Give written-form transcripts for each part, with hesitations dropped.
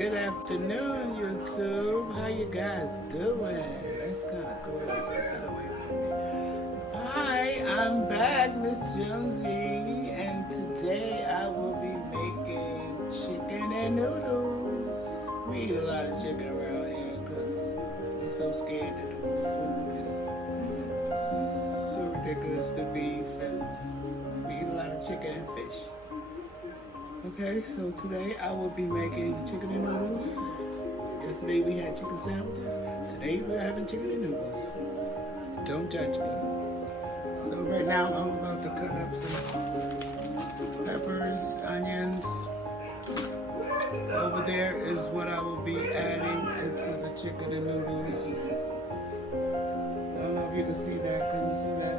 Good afternoon, YouTube. How you guys doing? That's kind of cool. Let's get that away from me. Hi, I'm back, Miss Jonesy, and today I will be making chicken and noodles. We eat a lot of chicken around here because we're so scared that the food is so ridiculous to beef, and we eat a lot of chicken and fish. Okay, so today I will be making chicken and noodles. Yesterday we had chicken sandwiches. Today we're having chicken and noodles. Don't judge me. So right now I'm about to cut up some peppers, onions. Over there is what I will be adding into the chicken and noodles. I don't know if you can see that. Can you see that?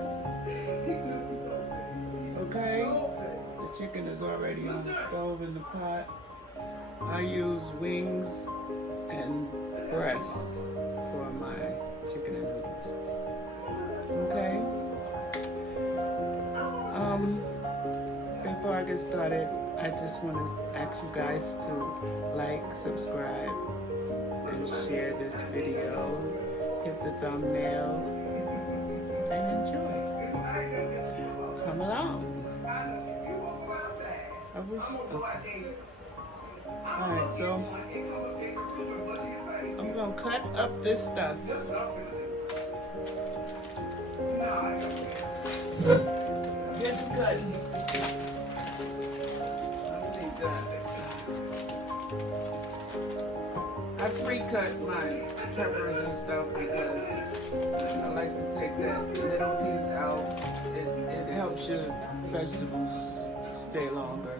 Okay. The chicken is already on the stove in the pot. I use wings and breast for my chicken and noodles. Okay. Before I get started, I just want to ask you guys to like, subscribe, and share this video. Hit the thumbnail and enjoy. Come along. Okay. Alright, so I'm gonna cut up this stuff. Just cutting. I pre-cut my peppers and stuff because I like to take that little piece out. It helps your vegetables stay longer.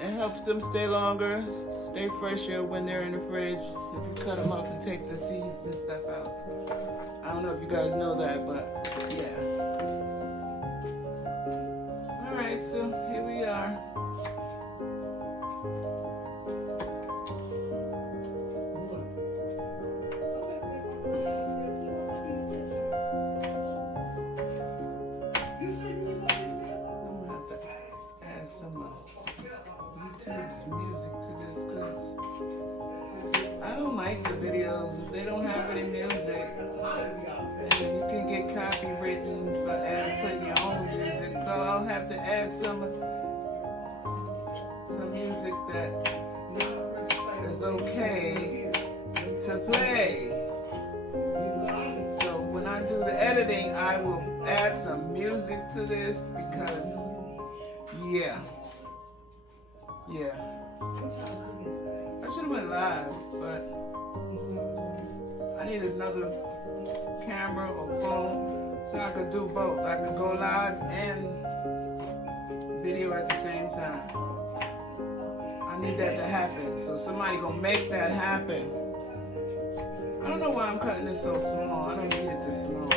It helps them stay longer, stay fresher when they're in the fridge. If you cut them up and take the seeds and stuff out. I don't know if you guys know that, but yeah. Alright, so here we are. Music to this because I don't like the videos if they don't have any music. You can get copywritten for putting your own music, so I'll have to add some music that is okay to play. So when I do the editing, I will add some music to this because yeah. I should have went live, but I need another camera or phone so I could do both. I could go live and video at the same time. I need that to happen, so somebody gonna make that happen. I don't know why I'm cutting it so small. I don't need it this small.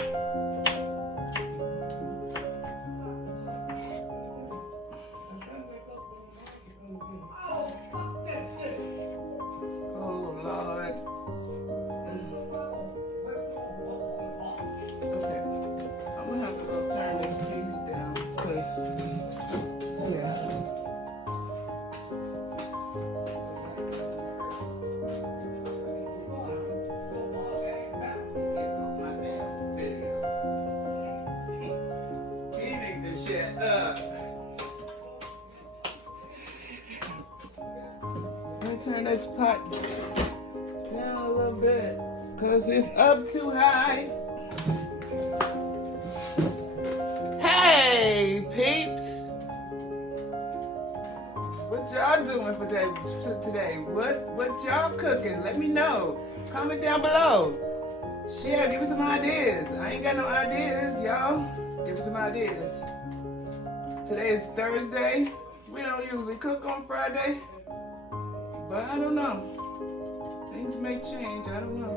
Turn this pot down a little bit because it's up too high. Hey peeps, what y'all doing for today? What y'all cooking? Let me know. Comment down below. Share, give me some ideas. I ain't got no ideas, y'all. Give me some ideas. Today is Thursday. We don't usually cook on Friday. But I don't know. Things may change. I don't know.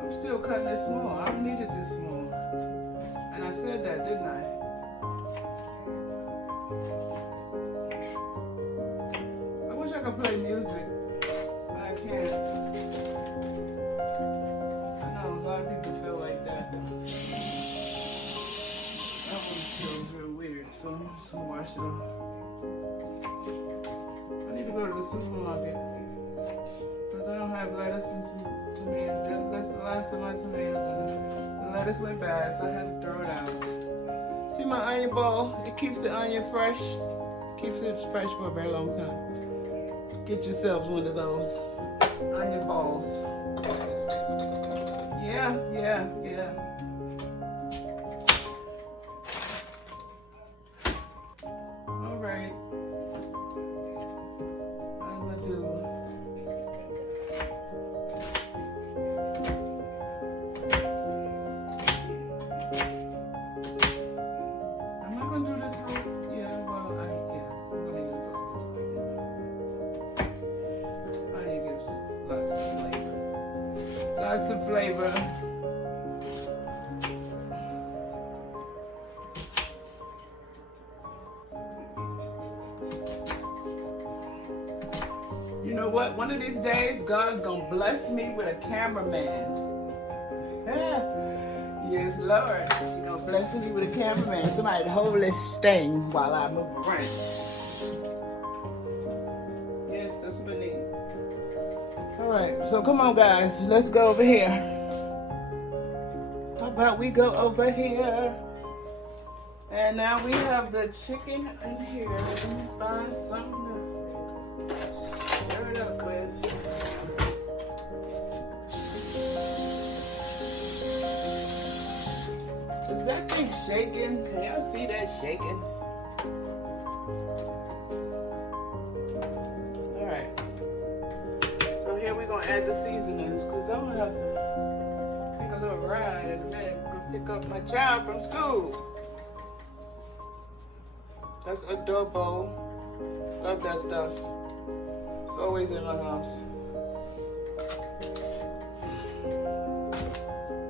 I'm still cutting it small. I don't need it this small. And I said that, didn't I? I wish I could play music, but I can't. I know a lot of people feel like that. That one feels real weird. so I'm just gonna wash it off. I need to go to the supermarket because I don't have lettuce and tomatoes. That's the last of my tomatoes. The lettuce went bad, so I had to throw it out. See my onion bowl? It keeps the onion fresh. Keeps it fresh for a very long time. Get yourselves one of those onion bowls. Yeah. All right. I'm gonna do. Am I gonna do this whole? Yeah. Well, I'm gonna use all this onion. Onion gives lots of flavor. You know what? One of these days, God's gonna bless me with a cameraman. Yes, Lord. He's gonna bless me with a cameraman. Somebody to hold this thing while I move around. Yes, that's what I need. All right, so come on, guys. Let's go over here. How about we go over here? And now we have the chicken in here. Let me find something. Stir it up, Chris. Is that thing shaking? Can y'all see that shaking? Alright. So here we're going to add the seasonings because I'm going to have to take a little ride in a minute. I'm going to pick up my child from school. That's adobo. Love that stuff. It's always in my house.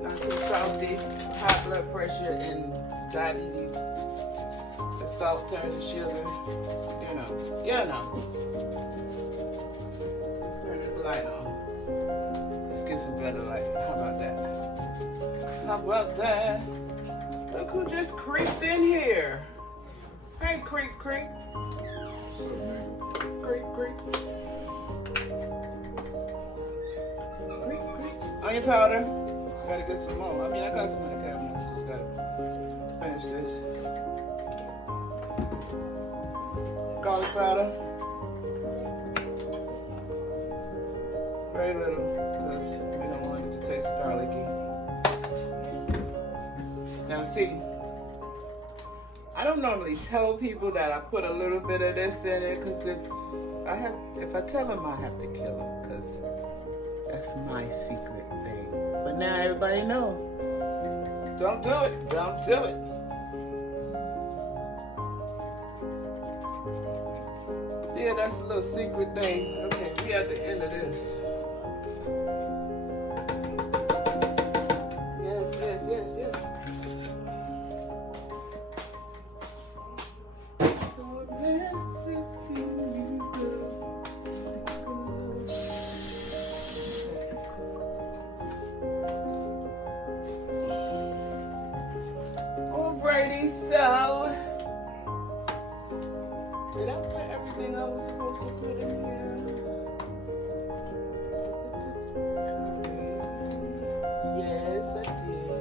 Not too salty. High blood pressure and diabetes. The salt turns to sugar. You know. Let's turn this light on. Let's get some better light. How about that? Look who just creeped in here. Hey, creep. Creep. Onion powder. Gotta get some more. I got some in the cabinet. Just gotta finish this. Garlic powder. Very little, because we don't want it to taste garlicky. Now see, I don't normally tell people that I put a little bit of this in it, because if I tell them, I have to kill them, because that's my secret thing. But now everybody knows. Don't do it. Don't do it. Yeah, that's a little secret thing. Okay, we at the end of this. Yes. Alrighty, so did I put everything I was supposed to put in here? Yes, I did.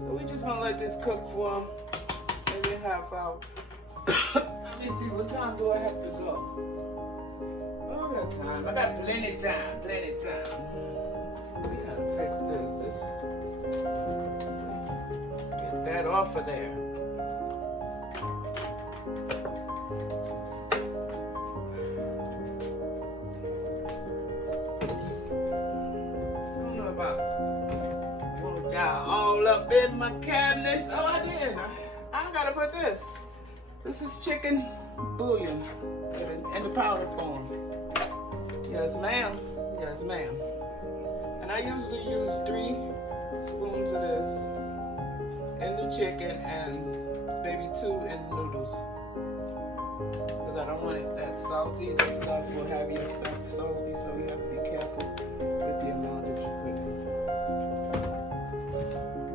So we're just gonna let this cook for maybe a half hour. Let me see, what time do I have to go? Oh, I got time. I got plenty time. We gotta fix this. Get that off of there. I don't know about y'all all up in my cabinets. Oh, I did. I gotta put this. This is chicken bouillon in the powder form. Yes, ma'am. And I usually use 3 spoons of this in the chicken and maybe 2 in the noodles. Because I don't want it that salty. This stuff will have your stuff salty, so you have to be careful with the amount that you put in.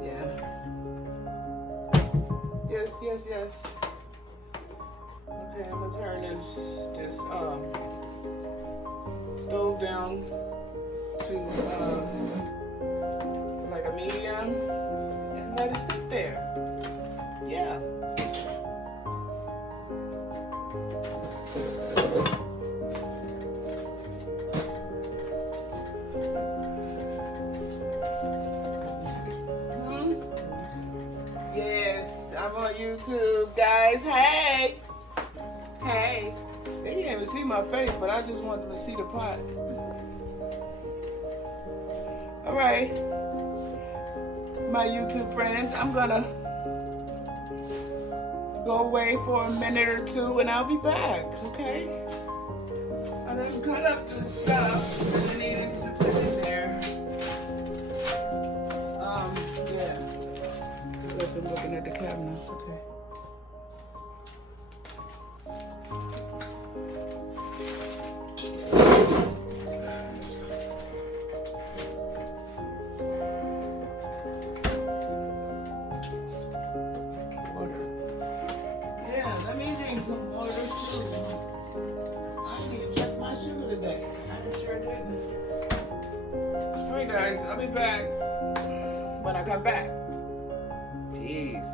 Yeah. Yes. just, okay, I'm gonna turn this stove down to like a medium and let it sit there. Yeah. Yes, I'm on YouTube, guys. Hey! Hey! They didn't even see my face, but I just wanted them to see the pot. Alright, my YouTube friends, I'm gonna go away for a minute or two and I'll be back, okay? I'm gonna cut up the stuff that I needed to put in there. Yeah. I guess I'm looking at the cabinets, okay. Let me drink some water too. I didn't even check my sugar today. I sure didn't. Alright guys, I'll be back when I come back. Peace.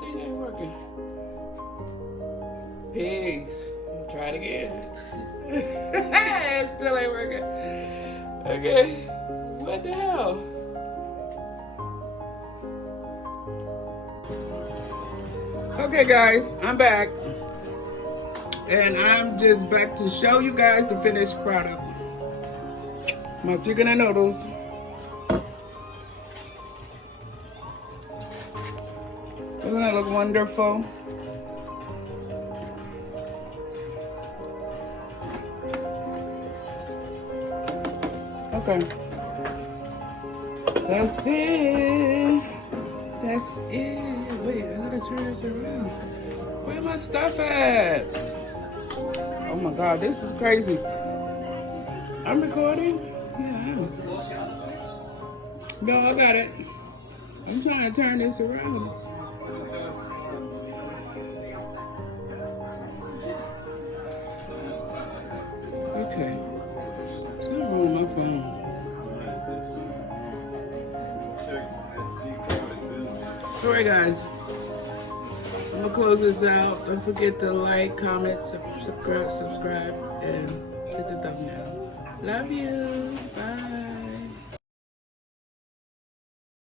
These ain't working. Peace. We'll try it again. It still ain't working. Okay. What the hell? Okay guys, I'm back and I'm just back to show you guys the finished product. My chicken and noodles. Doesn't that look wonderful? Okay. That's it. That's it. Wait, I gotta turn this around. Where my stuff at? Oh my God, this is crazy. I'm recording? Yeah, I am. No, I got it. I'm trying to turn this around. Okay. Something wrong with my phone. Alright guys, I'm gonna close this out. Don't forget to like, comment, subscribe, and hit the thumbnail. Love you. Bye.